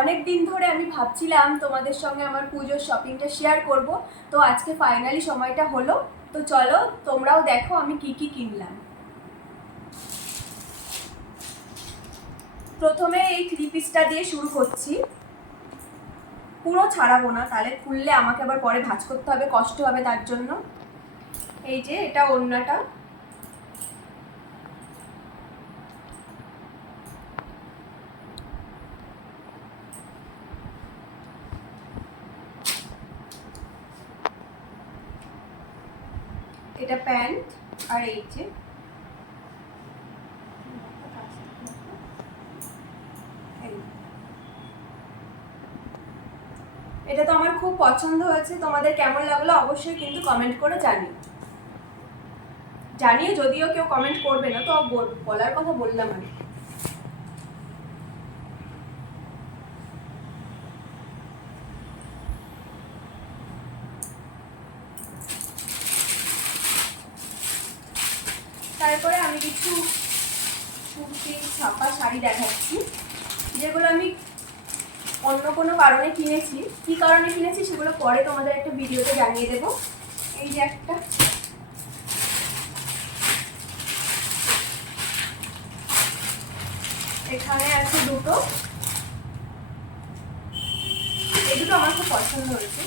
অনেক দিন ধরে আমি ভাবছিলাম তোমাদের সঙ্গে আমার পুজোর শপিংটা শেয়ার করব। তো আজকে ফাইনালি সময়টা হলো। তো চলো, তোমরাও দেখো আমি কি কি কিনলাম। প্রথমে এই থ্রি পিসটা দিয়ে শুরু করছি। পুরো ছাড়াবো না, তাহলে খুললে আমাকে আবার পরে ভাঁজ করতে হবে, কষ্ট হবে তার জন্য। এই যে, এটা ওড়নাটা। এটা প্যান্ট, আর এই যে এটা তো আমার খুব পছন্দ হয়েছে, তোমাদের কেমন লাগল অবশ্যই কিন্তু কমেন্ট করে জানিও। জানিও যদিও কেউ কমেন্ট করবে না, তো বল- বলার কথা বললাম আমি। তারপরে আমি কিছু কুর্তি, ছাপা শাড়ি দেখাচ্ছি, যেগুলো আমি অন্য কোনো কারণে কিনেছি। কি কারণে কিনেছি সেগুলো পরে তোমাদের একটা ভিডিওতে জানিয়ে দেবো। এই যে একটা। এখানে আছে দুটো। এই দুটো আমার খুব পছন্দ হয়েছে।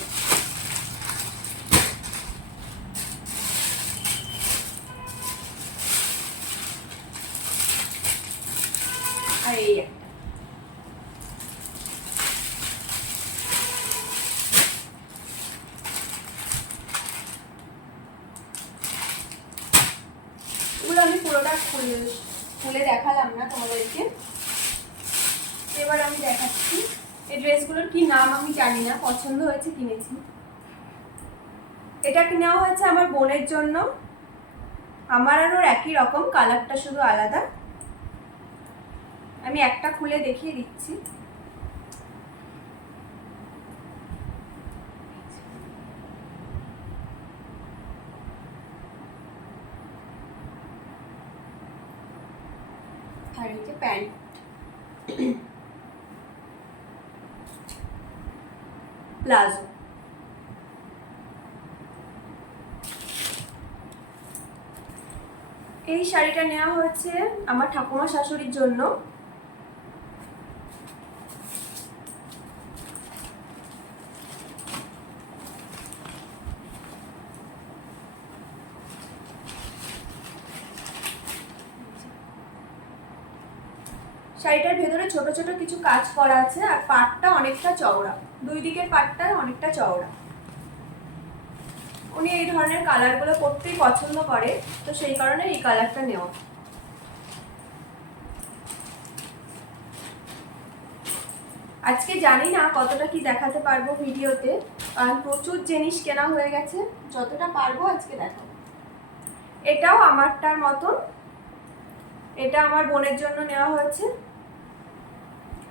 আর আমি পুরোটা খুলে খুলে দেখালাম না তোমাদেরকে। এবার আমি দেখাচ্ছি এই ড্রেসগুলোর কি নাম আমি জানি না, পছন্দ হয়েছে, কিনেছি। এটা নেওয়া হয়েছে আমার বোনের জন্য। আমার আর ওর একই রকম, কালারটা শুধু আলাদা। আমি একটা খুলে দেখিয়ে দিচ্ছি। প্যান্ট। প্লাজো। এই শাড়িটা নেওয়া হয়েছে আমার ঠাকুমা শাশুড়ির জন্য। শাড়িটার ভেতরে ছোট ছোট কিছু কাজ করা আছে, আর পাটটা অনেকটা চওড়া। দুই দিকের পাটটা অনেকটা চওড়া। উনি এই ধরনের কালারগুলো করতেই পছন্দ করে, তো সেই কারণে এই কালারটা নেওয়া। আজকে জানি না কতটা কি দেখাতে পারব ভিডিওতে, কারণ প্রচুর জিনিস কেনা হয়ে গেছে। যতটা পারব আজকে দেখাবো। এটাও আমারটার মতন। এটা আমার বোনের জন্য নেওয়া হয়েছে।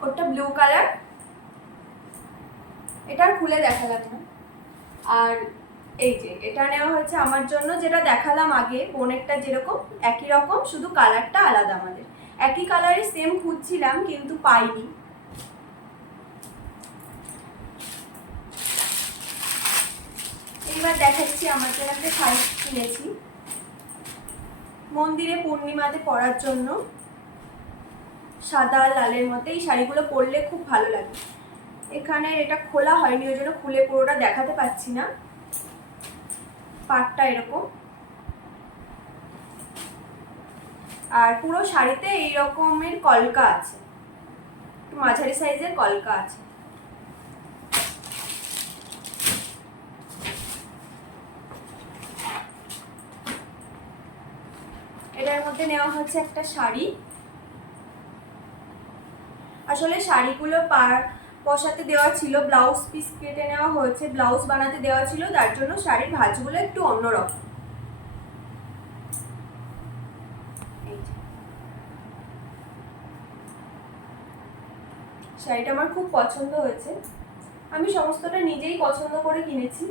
ওটা ব্লু কালার এটার খুলে দেখালাম না। আর এই যে, এটা নেওয়া হয়েছে আমার জন্য, যেটা দেখালাম আগে, বোনেরটা যেরকম, একই রকম, শুধু কালারটা আলাদা আমাদের। একই কালারই সেম খুঁজছিলাম, কিন্তু পাইনি। এইবার দেখাচ্ছি, আমার জন্য একটা শাড়ি কিনেছি। মন্দিরে পূর্ণিমাতে পরার জন্য। সাদা, লালের মধ্যে এই শাড়িগুলো পরলে খুব ভালো লাগে। এখানে এটা খোলা হয়নি, ওই জন্য খুলে পুরোটা দেখাতে পাচ্ছি না। পাটটা এরকম। আর পুরো শাড়িতে এই রকমের কলকা আছে। মাঝারি সাইজের কলকা আছে। এটার মধ্যে নেওয়া হচ্ছে একটা শাড়ি। আসলে শাড়িগুলো পার বসাতে দেওয়া ছিল ব্লাউজ পিস কেটে নেওয়া হয়েছে ব্লাউজ বানাতে দেওয়া ছিল, তার জন্য শাড়ির ভাঁজগুলো একটু অন্যরকম। শাড়িটা আমার খুব পছন্দ হয়েছে। আমি সমস্তটা নিজেই পছন্দ করে কিনেছি।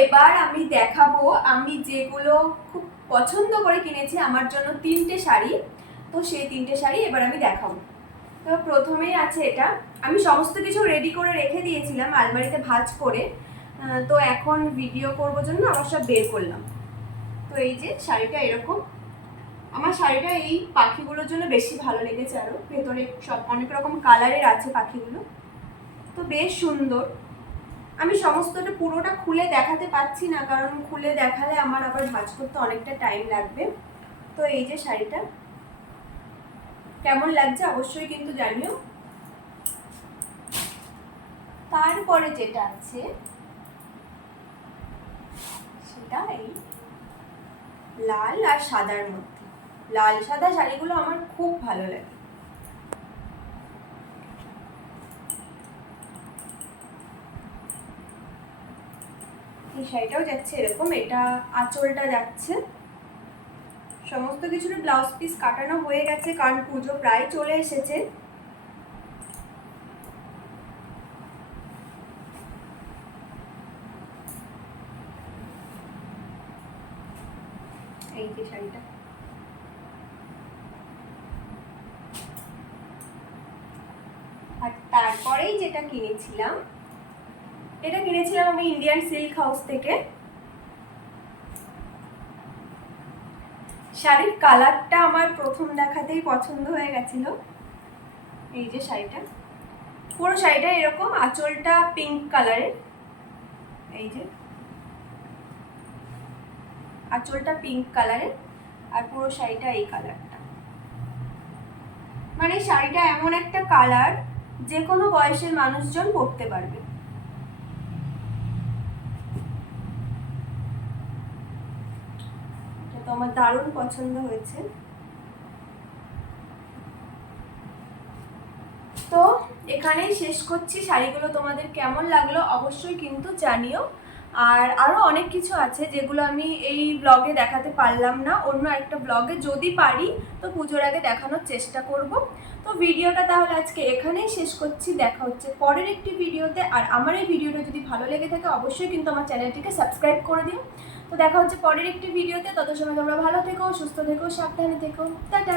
এবার আমি দেখাবো, আমি যেগুলো খুব পছন্দ করে কিনেছি আমার জন্য তিনটে শাড়ি। তো সেই তিনটে শাড়ি এবার আমি দেখাবো। তো প্রথমেই আছে এটা। আমি সমস্ত কিছু রেডি করে রেখে দিয়েছিলাম, আলমারিতে ভাজ করে। তো এখন ভিডিও করব জন্য আমার সব বের করলাম। তো এই যে শাড়িটা এরকম। আমার শাড়িটা এই পাখিগুলোর জন্য বেশি ভালো লেগেছে আরও ভেতরে সব অনেক রকম কালারের আছে পাখিগুলো। তো বেশ সুন্দর। আমি সমস্তটা পুরোটা খুলে দেখাতে পাচ্ছি না, কারণ খুলে দেখালে আমার আবার ভাঁজ করতে অনেকটা টাইম লাগবে। তো এই যে শাড়িটা। কেমন লাগছে অবশ্যই কিন্তু জানিও। তারপরে যেটা আছে, সেটা এই লাল আর সাদার মধ্যে। লাল সাদা শাড়িগুলো আমার খুব ভালো লাগে। এই শাড়িটাও যাচ্ছে এরকম, এটা আঁচলটা যাচ্ছে। সমস্ত কিছুর ব্লাউজ পিস কাটানো হয়ে গেছে, কারণ পুজো প্রায় চলে এসেছে। এই যে শাড়িটা। আর তারপরেই যেটা কিনেছিলাম এটা কিনেছিলাম আমি ইন্ডিয়ান সিল্ক হাউস থেকে। শাড়ির কালারটা আমার প্রথম দেখাতেই পছন্দ হয়ে গেছিল। এই যে শাড়িটা। পুরো শাড়িটা এরকম আঁচলটা পিঙ্ক কালারের এই যে। আঁচলটা পিঙ্ক কালারের আর পুরো শাড়িটা এই কালারটা। মানে শাড়িটা এমন একটা কালার যে কোনো বয়সের মানুষজন পরতে পারবে এটা তো আমার দারুণ পছন্দ হয়েছে। তো এখানেই শেষ করছি। শাড়িগুলো তোমাদের কেমন লাগল অবশ্যই কিন্তু জানিও। আর আরও অনেক কিছু আছে যেগুলো আমি এই ব্লগে দেখাতে পারলাম না। অন্য একটা ব্লগে যদি পারি, তো পুজোর আগে দেখানোর চেষ্টা করব। তো ভিডিওটা তাহলে আজকে এখানেই শেষ করছি। দেখা হচ্ছে পরের একটি ভিডিওতে। আর আমার এই ভিডিওটা যদি ভালো লেগে থাকে, অবশ্যই কিন্তু আমার চ্যানেলটিকে সাবস্ক্রাইব করে দিও। তো দেখা হচ্ছে পরের একটি ভিডিওতে তত সময় তোমরা ভালো থেকো, সুস্থ থেকো, সাবধানে থেকো। টাটা!